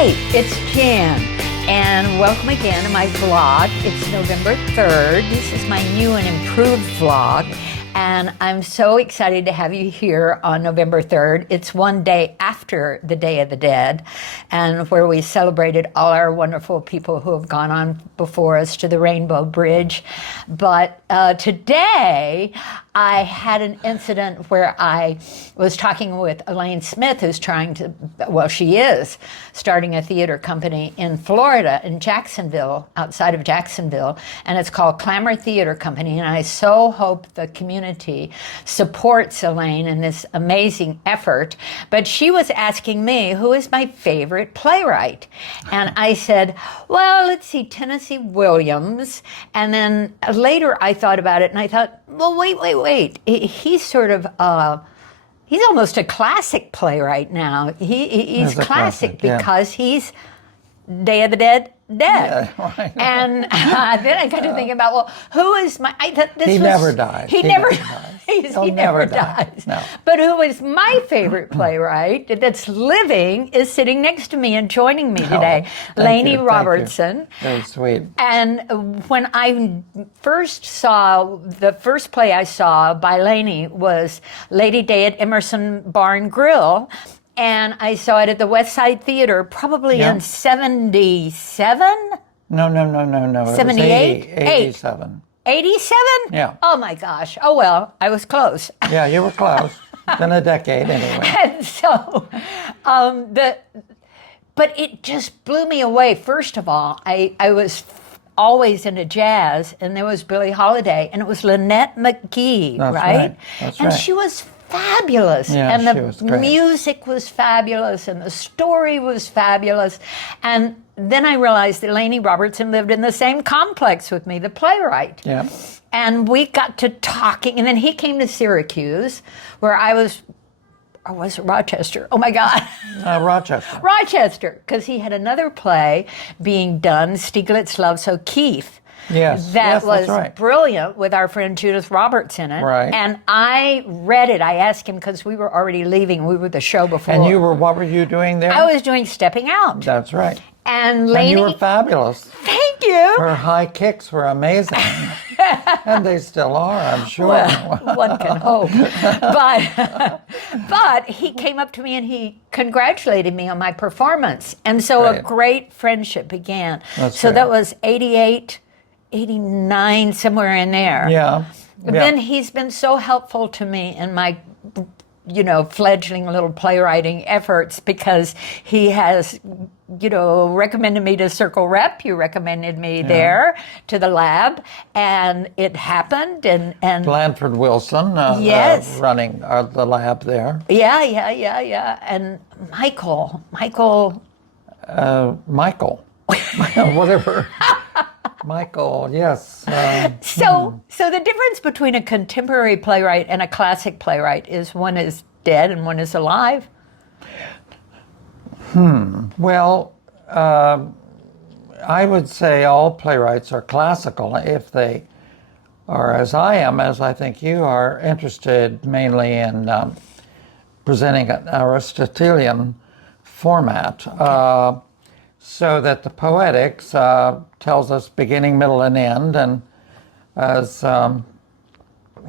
Hi, it's Jan, and welcome again to my vlog. It's November 3rd. This is my new and improved vlog, and I'm so excited to have you here on November 3rd. It's one day after the Day of the Dead, and where we celebrated all our wonderful people who have gone on before us to the Rainbow Bridge. But today, I had an incident where I was talking with Elaine Smith, who's she is starting a theater company in Florida, in Jacksonville, outside of Jacksonville, and it's called Clamor Theater Company, and I so hope the community supports Elaine in this amazing effort. But she was asking me, who is my favorite playwright? And I said, well, let's see, Tennessee Williams, and then later I thought about it, and I thought, well, wait. He's sort of, he's almost a classic playwright now. He's classic because he's Day of the Dead. Yeah, right. And then I got to thinking about, well, who is my... He never dies. He never dies. No. But who is my favorite playwright that's living is sitting next to me and joining me today, Lanie Robertson. Very sweet. And when I first saw, the first play I saw by Lanie was Lady Day at Emerson Bar and Grill. And I saw it at the West Side Theater probably in 77? No. 78? 87. 87? Yeah. Oh my gosh. Oh well, I was close. Yeah, you were close. Been a decade anyway. And so, but it just blew me away. First of all, I was always into jazz, and there was Billie Holiday, and it was Lynette McGee, right? That's and right. she was fabulous, yeah, and she was the great. music was fabulous, and the story was fabulous. And then I realized that Lanie Robertson lived in the same complex with me, the playwright. Yeah. And we got to talking, and then he came to Syracuse, where I was, or was it Rochester? Oh my God. Rochester. Rochester, because he had another play being done, Stieglitz Loves O'Keeffe. Yes. That was that's right. brilliant, with our friend Judith Roberts in it. Right. And I read it. I asked him, because we were already leaving. We were the show before. And what were you doing there? I was doing Stepping Out. That's right. And Lanie... And you were fabulous. Thank you. Her high kicks were amazing. And they still are, I'm sure. Well, one can hope. But he came up to me and he congratulated me on my performance. And so a great friendship began. So that was 88, 89, somewhere in there. Yeah. Then he's been so helpful to me in my, fledgling little playwriting efforts, because he has, recommended me to Circle Rep. You recommended me there to the lab, and it happened. And Blanford Wilson yes. running the lab there. Yeah. And Michael. Whatever. Michael, yes. So the difference between a contemporary playwright and a classic playwright is one is dead and one is alive. Well, I would say all playwrights are classical if they are, as I am, as I think you are, interested mainly in presenting an Aristotelian format. So that the poetics tells us beginning, middle, and end, and as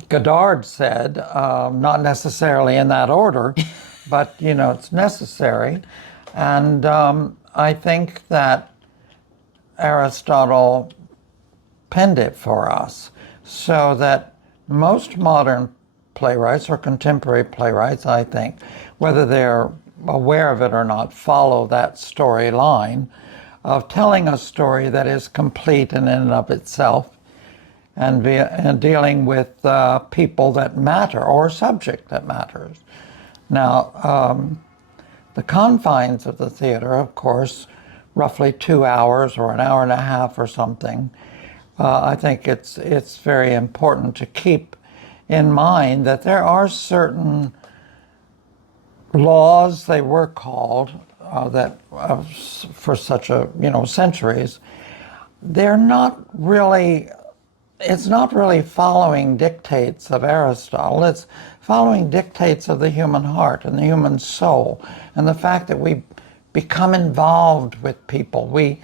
Godard said, not necessarily in that order, but it's necessary. And I think that Aristotle penned it for us, so that most modern playwrights or contemporary playwrights, I think, whether they're aware of it or not, follow that storyline of telling a story that is complete in and of itself, and dealing with people that matter or subject that matters. Now, the confines of the theater, of course, roughly 2 hours or an hour and a half or something, I think it's very important to keep in mind that there are certain laws, they were called, that for such centuries, they're not really, it's not really following dictates of Aristotle. It's following dictates of the human heart and the human soul, and the fact that we become involved with people. We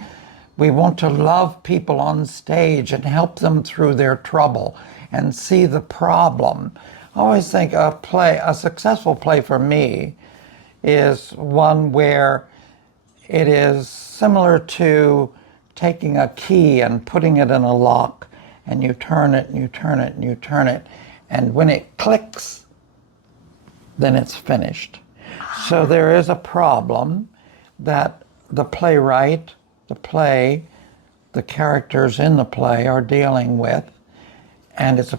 want to love people on stage and help them through their trouble and see the problem. I always think a successful play for me is one where it is similar to taking a key and putting it in a lock, and you turn it and you turn it and you turn it, and when it clicks, then it's finished. So there is a problem that the playwright, the play, the characters in the play are dealing with, and it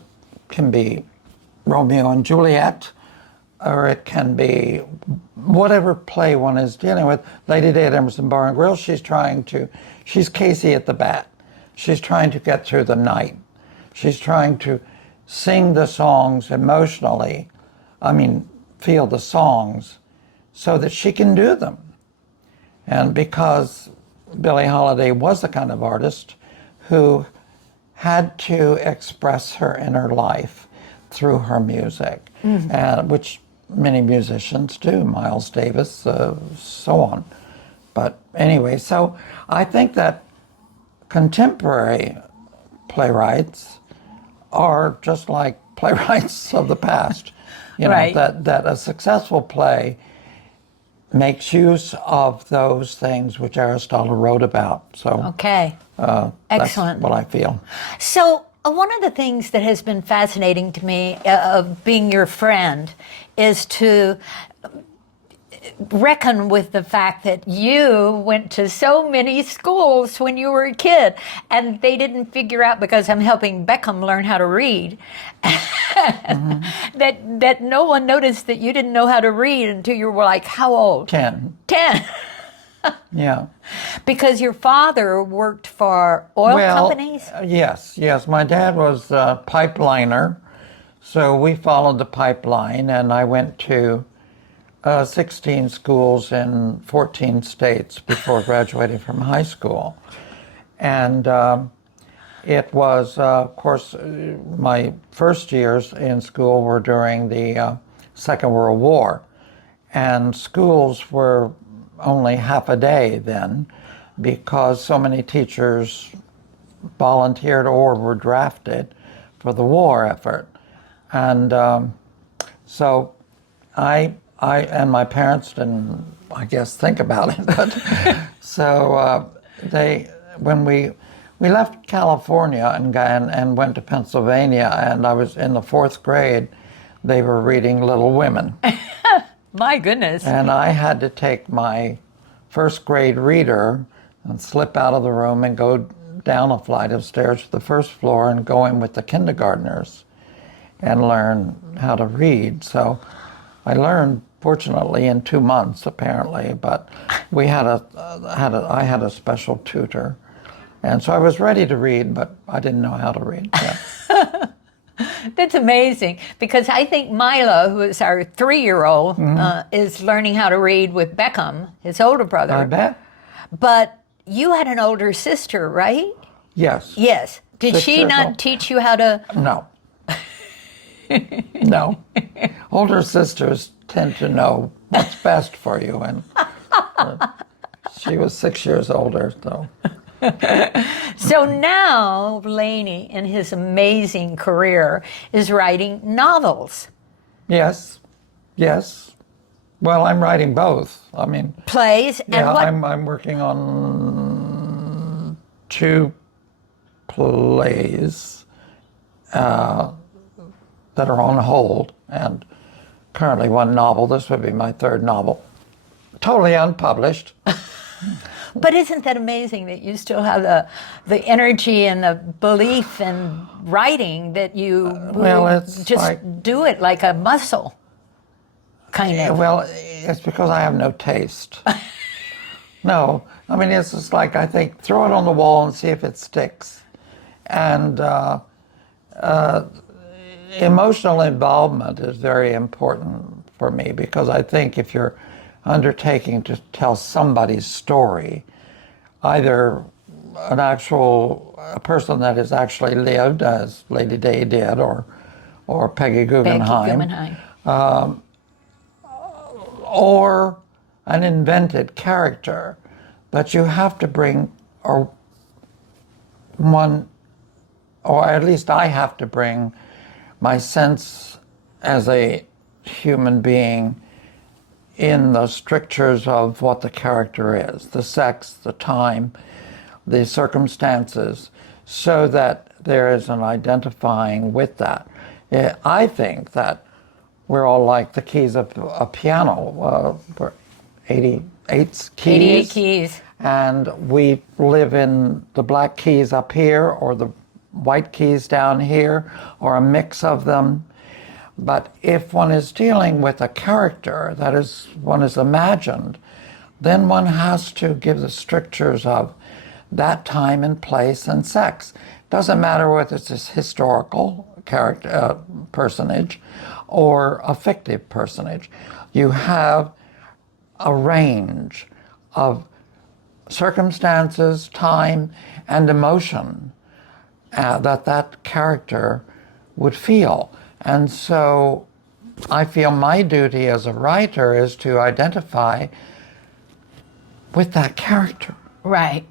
can be Romeo and Juliet, or it can be whatever play one is dealing with. Lady Day at Emerson Bar and Grill, she's Casey at the bat. She's trying to get through the night. She's trying to sing the songs emotionally, feel the songs, so that she can do them. And because Billie Holiday was the kind of artist who had to express her inner life through her music, which many musicians do, Miles Davis, so on. But anyway, so I think that contemporary playwrights are just like playwrights of the past. Right. That a successful play makes use of those things which Aristotle wrote about. So okay, excellent. That's what I feel. So one of the things that has been fascinating to me of being your friend is to reckon with the fact that you went to so many schools when you were a kid, and they didn't figure out, because I'm helping Beckham learn how to read, that no one noticed that you didn't know how to read until you were like, how old? 10. 10. Yeah. Because your father worked for oil companies? Yes. My dad was a pipeliner, so we followed the pipeline, and I went to 16 schools in 14 states before graduating from high school. And it was, of course, my first years in school were during the Second World War. And schools were only half a day then, because so many teachers volunteered or were drafted for the war effort. And so I and my parents didn't, I guess, think about it. But so when we left California and went to Pennsylvania, and I was in the 4th grade, they were reading Little Women. My goodness. And I had to take my 1st grade reader and slip out of the room and go down a flight of stairs to the 1st floor and go in with the kindergartners and learn how to read. So I learned, fortunately, in 2 months, apparently, but I had a special tutor. And so I was ready to read, but I didn't know how to read. Yeah. That's amazing, because I think Mila, who is our 3-year-old, is learning how to read with Beckham, his older brother. I bet. But you had an older sister, right? Yes. Yes. Did 6 she years not old. teach you how to? No. No. Older sisters tend to know what's best for you, and she was 6 years older, so. So now Lanie, in his amazing career, is writing novels. Yes. Well, I'm writing both. Plays, and yeah, what? I'm working on 2 plays that are on hold, and currently 1 novel. This would be my 3rd novel. Totally unpublished. But isn't that amazing that you still have the energy and the belief in writing, that you it's just like, do it like a muscle, kind of? Well, it's because I have no taste. No, it's just like, I think, throw it on the wall and see if it sticks. And emotional involvement is very important for me, because I think if you're undertaking to tell somebody's story, either a person that has actually lived, as Lady Day did, or Peggy Guggenheim, or an invented character, but you have to bring, or at least I have to bring my sense as a human being in the strictures of what the character is, the sex, the time, the circumstances, so that there is an identifying with that. I think that we're all like the keys of a piano, 88 keys. 88 keys. And we live in the black keys up here or the white keys down here or a mix of them. But if one is dealing with a character, that is, one is imagined, then one has to give the strictures of that time and place and sex. Doesn't matter whether it's a historical character, personage or a fictive personage. You have a range of circumstances, time, and emotion that character would feel. And so I feel my duty as a writer is to identify with that character. Right.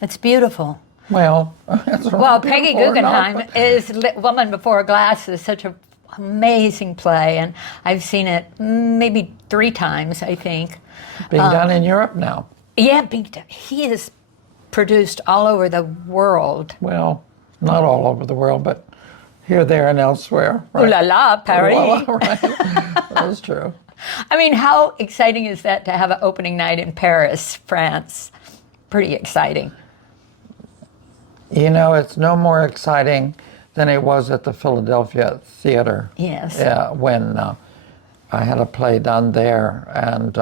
That's beautiful. Well, that's well, Peggy Guggenheim is Woman Before Glass is such an amazing play, and I've seen it maybe 3 times, I think. Being done in Europe now. Yeah, he is produced all over the world. Well, not all over the world, but here, there, and elsewhere. Right? Ooh la la, Paris. Ooh la la, right. That's true. I mean, how exciting is that to have an opening night in Paris, France? Pretty exciting. You know, it's no more exciting than it was at the Philadelphia Theater. Yes. When I had a play done there, and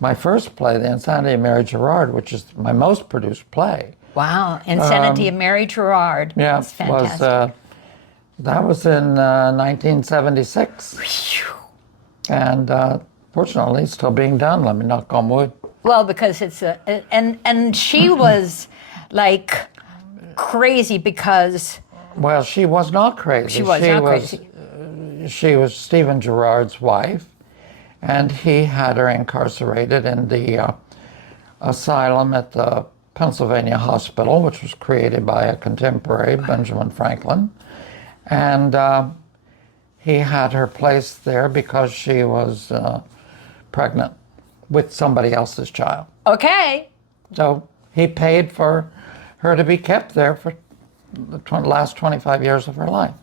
my first play, The Insanity of Mary Gerard, which is my most produced play. Wow, Insanity of Mary Gerard. Yeah, that's fantastic. That was in 1976. And fortunately, it's still being done. Let me knock on wood. Well, because it's and she was like crazy because. Well, she was not crazy. She was not crazy. She was Stephen Gerard's wife, and he had her incarcerated in the asylum at the Pennsylvania Hospital, which was created by a contemporary, Benjamin Franklin. And he had her placed there because she was pregnant with somebody else's child. Okay. So he paid for her to be kept there for the last 25 years of her life.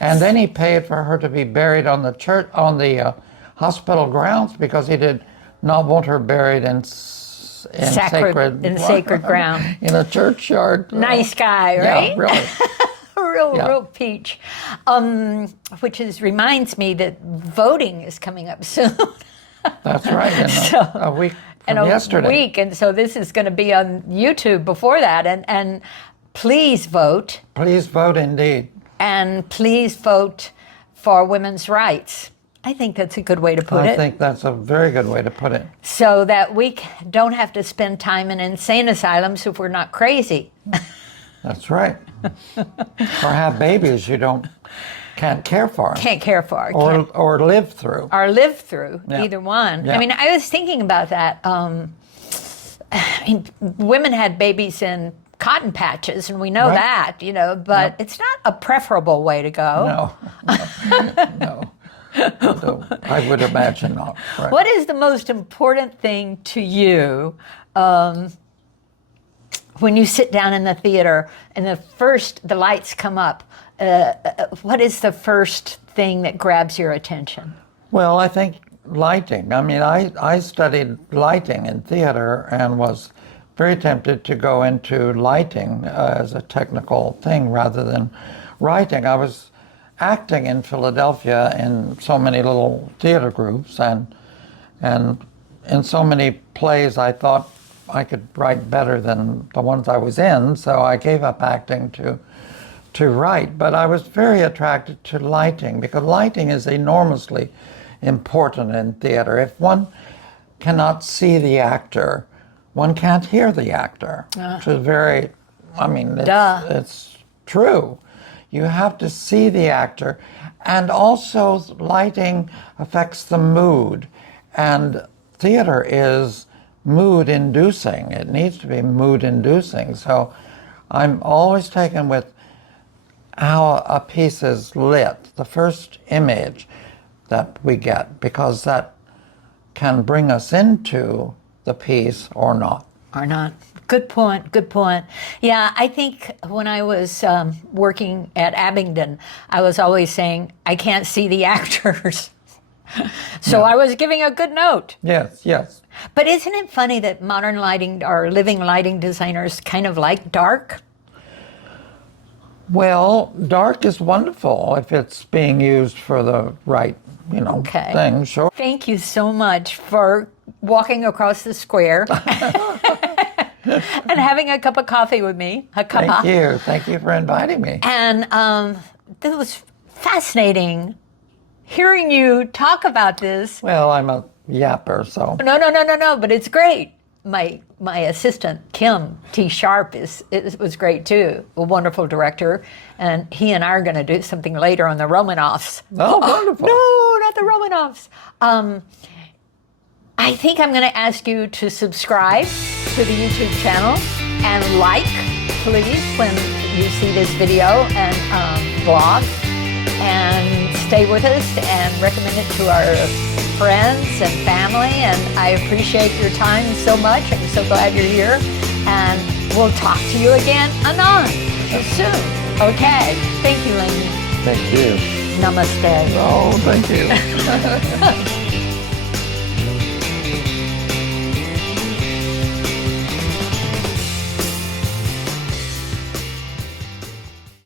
And then he paid for her to be buried on the hospital grounds because he did not want her buried in sacred ground. In a churchyard. Nice guy, right? Yeah, really. Real peach. Which reminds me that voting is coming up soon. That's right. In a week from yesterday. And so this is going to be on YouTube before that. And please vote. Please vote indeed. And please vote for women's rights. I think that's a good way to put it. I think that's a very good way to put it. So that we don't have to spend time in insane asylums if we're not crazy. That's right. Or have babies you can't care for. Can't care for. Or live through. Or live through, yeah. Either one. Yeah. I mean, I was thinking about that. Women had babies in cotton patches, and we know that, but it's not a preferable way to go. No. So I would imagine not. Right. What is the most important thing to you when you sit down in the theater and the lights come up? What is the first thing that grabs your attention? Well, I think lighting. I mean, I studied lighting in theater and was very tempted to go into lighting as a technical thing rather than writing. I was acting in Philadelphia in so many little theater groups and in so many plays I thought I could write better than the ones I was in, so I gave up acting to write. But I was very attracted to lighting because lighting is enormously important in theater. If one cannot see the actor, one can't hear the actor, which is very, it's true. You have to see the actor, and also lighting affects the mood. And theater is mood inducing. It needs to be mood inducing. So I'm always taken with how a piece is lit, the first image that we get, because that can bring us into the piece or not. Or not. Good point. Good point. Yeah, I think when I was working at Abingdon, I was always saying, I can't see the actors. So I was giving a good note. Yes, yes. But isn't it funny that modern lighting or living lighting designers kind of like dark? Well, dark is wonderful if it's being used for the right, Okay. thing, sure. Thank you so much for walking across the square and having a cup of coffee with me. Thank you. Thank you for inviting me. And this was fascinating hearing you talk about this. Well, I'm a yapper, so. No, but it's great. My assistant, Kim T. Sharp, was great too, a wonderful director. And he and I are going to do something later on the Romanovs. Oh, wonderful. No, not the Romanovs. I think I'm going to ask you to subscribe to the YouTube channel and like, please, when you see this video and blog. And stay with us and recommend it to our friends and family. And I appreciate your time so much. I'm so glad you're here. And we'll talk to you again anon soon. Okay. Thank you, Lanie. Thank you. Namaste. Oh, thank you.